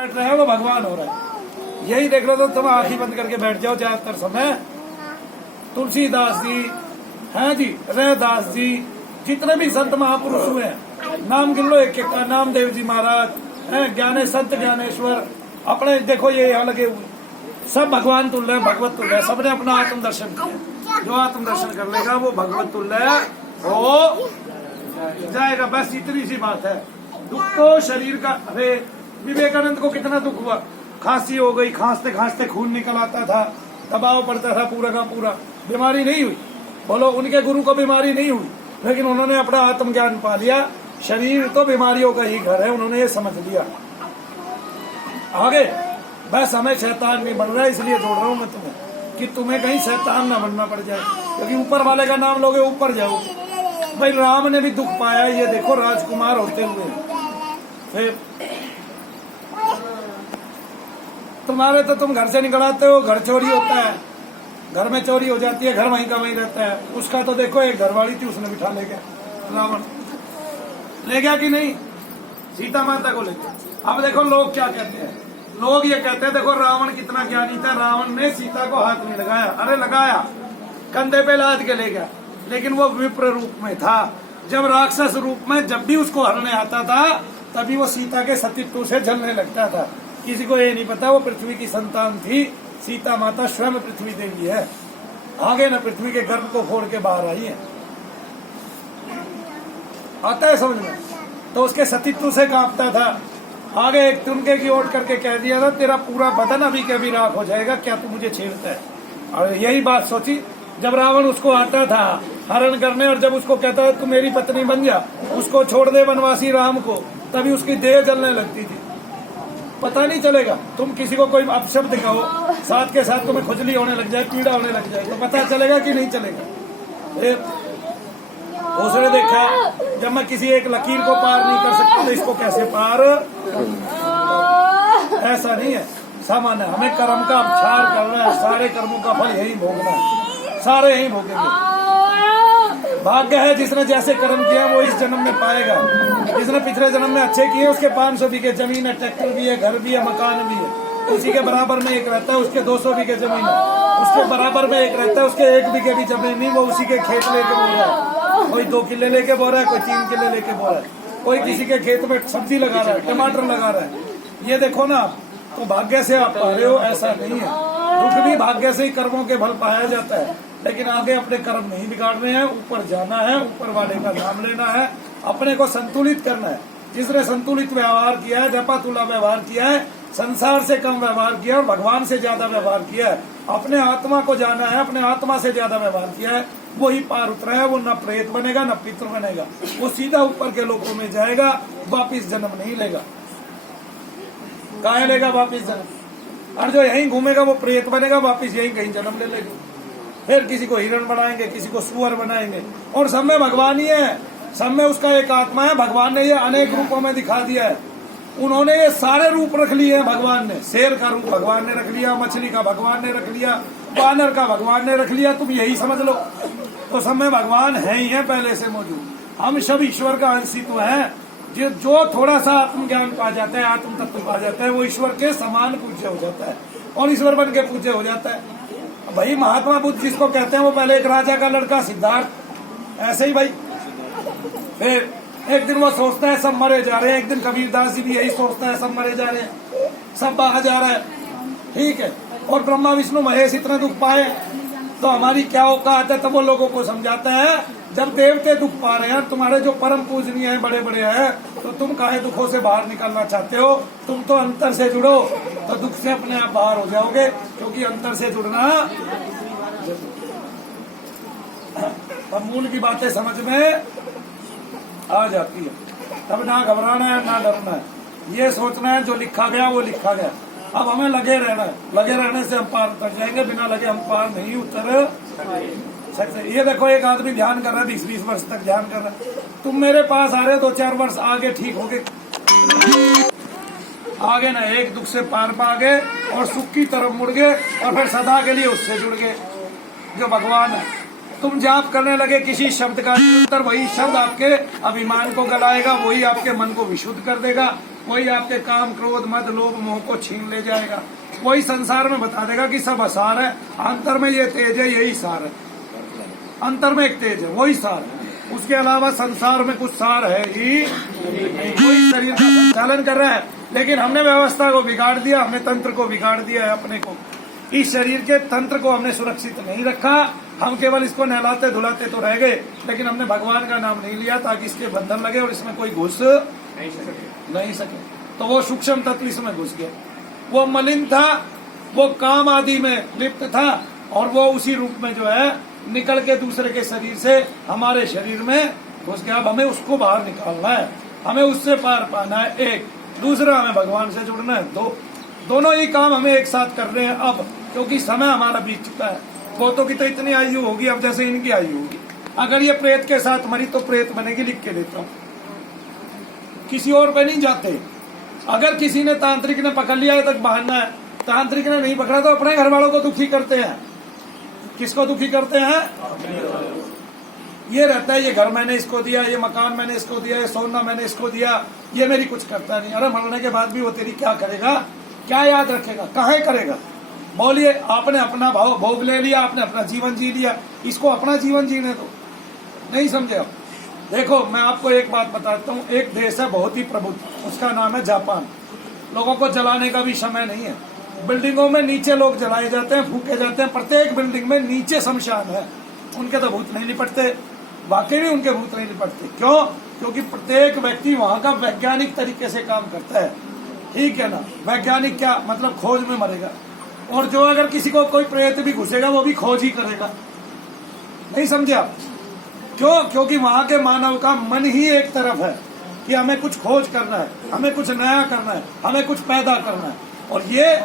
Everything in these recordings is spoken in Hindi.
बैठ रहे हैं वो भगवान हो रहा है। यही देख लो तो तुम आंखें बंद करके बैठ जाओ ज्यादातर समय। तुलसीदास जी हैं जी, रैदास जी, जितने भी संत महापुरुष हुए हैं नाम गिन लो एक एक का। नामदेव जी महाराज हैं, ज्ञाने संत ज्ञानेश्वर, अपने देखो ये यहाँ लगे हुए सब भगवान तुल्य है, भगवत तुल्य है। सबने अपना आत्म दर्शन किया। जो आत्म दर्शन कर लेगा वो भगवत तुल्य हो जाएगा। बस इतनी सी बात है। दुख तो शरीर का, अरे विवेकानंद को कितना दुख हुआ, खांसी हो गई, खांसते खांसते खून निकल आता था, दबाव पड़ता था पूरा का पूरा, बीमारी नहीं हुई। बोलो उनके गुरु को बीमारी नहीं हुई, लेकिन उन्होंने अपना आत्मज्ञान पा लिया। शरीर तो बीमारियों का ही घर है, उन्होंने ये समझ लिया। आगे बस हमें शैतान नहीं बन रहा है, इसलिए जोड़ रहा हूँ मैं तुम्हें कि तुम्हें कहीं शैतान ना बनना पड़ जाए, क्योंकि ऊपर वाले का नाम लोगे ऊपर जाओगे। भाई राम ने भी दुख पाया, ये देखो राजकुमार होते हुए। फिर तुम्हारे तो तुम घर से निकल आते हो, घर चोरी होता है, घर में चोरी हो जाती है, घर वहीं का वहीं रहता है। उसका तो देखो एक घरवाली थी, उसने बिठा ले गया, रावण ले गया कि नहीं, सीता माता को ले गया। अब देखो लोग क्या कहते हैं, लोग ये कहते हैं देखो रावण कितना ज्ञानी था, रावण ने सीता को हाथ नहीं लगाया। अरे लगाया, कंधे पे लाद के ले गया, लेकिन वो विप्र रूप में था। जब राक्षस रूप में जब भी उसको हरने आता था तभी वो सीता के सतीत्व से जलने लगता था। किसी को ये नहीं पता वो पृथ्वी की संतान थी। सीता माता स्वयं पृथ्वी देवी है, आगे न पृथ्वी के गर्भ को फोड़ के बाहर आई है। आता है समझ में? तो उसके सतीत्व से कांपता था। आगे एक तुनके की ओट करके कह दिया था तेरा पूरा बदन अभी के अभी राख हो जाएगा, क्या तू मुझे छेड़ता है। और यही बात सोची जब रावण उसको आता था हरण करने, और जब उसको कहता है तू मेरी पत्नी बन जा, उसको छोड़ दे वनवासी राम को, तभी उसकी देह जलने लगती थी। पता नहीं चलेगा, तुम किसी को कोई अपशब्द कहो, साथ के साथ तुम्हें खुजली होने लग जाए, पीड़ा होने लग जाए, तो पता चलेगा कि नहीं चलेगा। उसने देखा जब मैं किसी एक लकीर को पार नहीं कर सकता तो इसको कैसे पार। ऐसा नहीं है, सामान्य हमें कर्म का उपचार करना है, सारे कर्मों का फल यही भोगना है, सारे यही भोगेंगे। भाग्य है जिसने जैसे कर्म किया वो इस जन्म में पाएगा। जिसने पिछले जन्म में अच्छे किए उसके 500 बीघे जमीन है, ट्रैक्टर भी है, घर भी है, मकान भी है। उसी के बराबर में एक रहता है, उसके 200 बीघे जमीन है। उसके बराबर में एक रहता है, उसके 1 बीघे भी जमीन नहीं, वो उसी के खेत लेके बोल रहा है। कोई 2 किले लेके बोल रहा है, कोई 3 किले लेके बोल रहा है, कोई किसी के खेत में सब्जी लगा रहा है, टमाटर लगा रहा है। ये देखो ना, तो भाग्य से आप पा रहे हो, ऐसा नहीं है। दुख भी भाग्य से ही कर्मों के फल पाया जाता है, लेकिन आगे अपने कर्म नहीं बिगाड़ने हैं, ऊपर जाना है, ऊपर वाले का नाम लेना है, अपने को संतुलित करना है। जिसने संतुलित व्यवहार किया है, जपातुला व्यवहार किया है, संसार से कम व्यवहार किया है और भगवान से ज्यादा व्यवहार किया है, अपने आत्मा को जाना है, अपने आत्मा से ज्यादा व्यवहार किया है, वो ही पार उतरा है। वो न प्रेत बनेगा न पितृ बनेगा, वो सीधा ऊपर के लोकों में जाएगा, वापिस जन्म नहीं लेगा। कहाँ लेगा वापिस जन्म? और जो यहीं घूमेगा वो प्रेत बनेगा, वापिस यहीं कहीं जन्म ले लेगा। फिर किसी को हिरण बनाएंगे, किसी को सुअर बनाएंगे, और सब में भगवान ही है, सब में उसका एक आत्मा है। भगवान ने ये अनेक रूपों में दिखा दिया है। उन्होंने ये सारे रूप रख लिए हैं। भगवान ने शेर का रूप भगवान ने रख लिया, मछली का भगवान ने रख लिया, बानर का भगवान ने रख लिया, तुम यही समझ लो। तो सब में भगवान है ही है पहले से मौजूद। हम सब ईश्वर का अंशित्व है। जो थोड़ा सा आत्मज्ञान पा जाता है, आत्म तत्व पा जाता है, वो ईश्वर के समान पूज्य हो जाता है और ईश्वर बन के पूज्य हो जाता है। भाई महात्मा बुद्ध जिसको कहते हैं वो पहले एक राजा का लड़का सिद्धार्थ, ऐसे ही भाई। फिर एक दिन वो सोचता है सब मरे जा रहे हैं, एक दिन कबीरदास जी भी यही सोचता है सब मरे जा रहे हैं, सब बाहर जा रहा है, ठीक है। और ब्रह्मा विष्णु महेश इतने दुख पाए तो हमारी क्या औकात है। तब वो लोगों को समझाता है जब देवते दुख पा रहे हैं, तुम्हारे जो परम पूजनीय है, बड़े बड़े हैं, तो तुम काहे दुखों से बाहर निकलना चाहते हो? तुम तो अंतर से जुड़ो तो दुख से अपने आप बाहर हो जाओगे, क्योंकि अंतर से जुड़ना। अब मूल की बातें समझ में आ जाती है, तब ना घबराना है ना डरना है, ये सोचना है जो लिखा गया वो लिखा गया। अब हमें लगे रहना है, लगे रहने से हम पार उतर जाएंगे, बिना लगे हम पार नहीं उतर सकते। ये देखो एक आदमी ध्यान कर रहा है, 20-20 वर्ष तक ध्यान कर रहा है, तुम मेरे पास आ रहे हो 2-4 वर्ष आगे ठीक हो गए, आगे ना एक दुख से पार पा गए और सुख की तरफ मुड़ गए और फिर सदा के लिए उससे जुड़ गए जो भगवान है। तुम जाप करने लगे किसी शब्द का निरंतर, वही शब्द आपके अभिमान को गलाएगा, वही आपके मन को विशुद्ध कर देगा, कोई आपके काम क्रोध मद लोभ मोह को छीन ले जाएगा। कोई संसार में बता देगा कि सब असार है, अंतर में ये तेज है, यही सार है। अंतर में एक तेज है, वही सार है। उसके अलावा संसार में कुछ सार है ही नहीं। कोई शरीर का संचालन कर रहा है, लेकिन हमने व्यवस्था को बिगाड़ दिया, हमने तंत्र को बिगाड़ दिया है। अपने को इस शरीर के तंत्र को हमने सुरक्षित नहीं रखा। हम केवल इसको नहलाते धुलाते तो रह गए, लेकिन हमने भगवान का नाम नहीं लिया ताकि इसके बंधन लगे और इसमें कोई घुस नहीं सके। तो वो सूक्ष्म तत्व इसमें घुस गया। वो मलिन था, वो काम आदि में लिप्त था, और वो उसी रूप में जो है निकल के दूसरे के शरीर से हमारे शरीर में घुस गया। अब हमें उसको बाहर निकालना है, हमें उससे पार पाना है। एक दूसरा, हमें भगवान से जुड़ना है। दोनों ही काम हमें एक साथ कर रहे हैं अब, क्योंकि समय हमारा बीत चुका है। बहुतों की तो इतनी आयु होगी अब जैसे इनकी आयु होगी। अगर ये प्रेत के साथ मरी तो प्रेत बनेगी, लिख के देता हूँ, किसी और पे नहीं जाते। अगर किसी ने तांत्रिक ने पकड़ लिया है तक बहाना है, तांत्रिक ने नहीं पकड़ा तो अपने घर वालों को दुखी करते हैं। किसको दुखी करते हैं? ये रहता है, ये घर मैंने इसको दिया, ये मकान मैंने इसको दिया, ये सोना मैंने इसको दिया, ये मेरी कुछ करता नहीं। अरे मरने के बाद भी वो तेरी क्या करेगा, क्या याद रखेगा, काहे करेगा? बोलिए, आपने अपना भाव भोग ले लिया, आपने अपना जीवन जी लिया, इसको अपना जीवन जीने दो। नहीं समझे आप? देखो, मैं आपको एक बात बताता हूँ। एक देश है बहुत ही प्रबुद्ध, उसका नाम है जापान। लोगों को जलाने का भी समय नहीं है। बिल्डिंगों में नीचे लोग जलाए जाते हैं, फूके जाते हैं। प्रत्येक बिल्डिंग में नीचे शमशान है। उनके तो भूत नहीं निपटते, वाकई में उनके भूत नहीं निपटते। क्यों? क्योंकि प्रत्येक व्यक्ति वहाँ का वैज्ञानिक तरीके से काम करता है। ठीक है ना? वैज्ञानिक क्या मतलब? खोज में मरेगा। और जो अगर किसी को कोई प्रेत भी घुसेगा वो भी खोज ही करेगा। नहीं समझे आप? क्यों? क्योंकि वहाँ के मानव का मन ही एक तरफ है कि हमें कुछ खोज करना है, हमें कुछ नया करना है, हमें कुछ पैदा करना है। और ये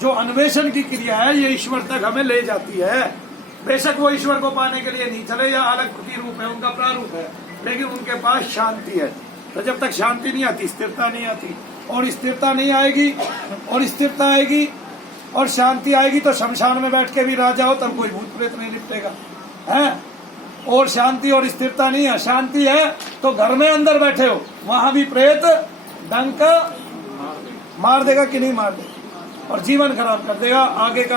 जो अन्वेषण की क्रिया है, ये ईश्वर तक हमें ले जाती है। बेशक वो ईश्वर को पाने के लिए नहीं चले, या अलग प्रतिरूप है, उनका प्रारूप है, लेकिन उनके पास शांति है। तो जब तक शांति नहीं आती, स्थिरता नहीं आती, और स्थिरता नहीं आएगी, और स्थिरता आएगी और शांति आएगी, तो शमशान में बैठ के भी राजा हो तब कोई भूत प्रेत नहीं निपटेगा, है? और शांति और स्थिरता नहीं है। शांति है तो घर में अंदर बैठे हो, वहां भी प्रेत डंक मार देगा कि नहीं मार देगा, और जीवन खराब कर देगा। आगे का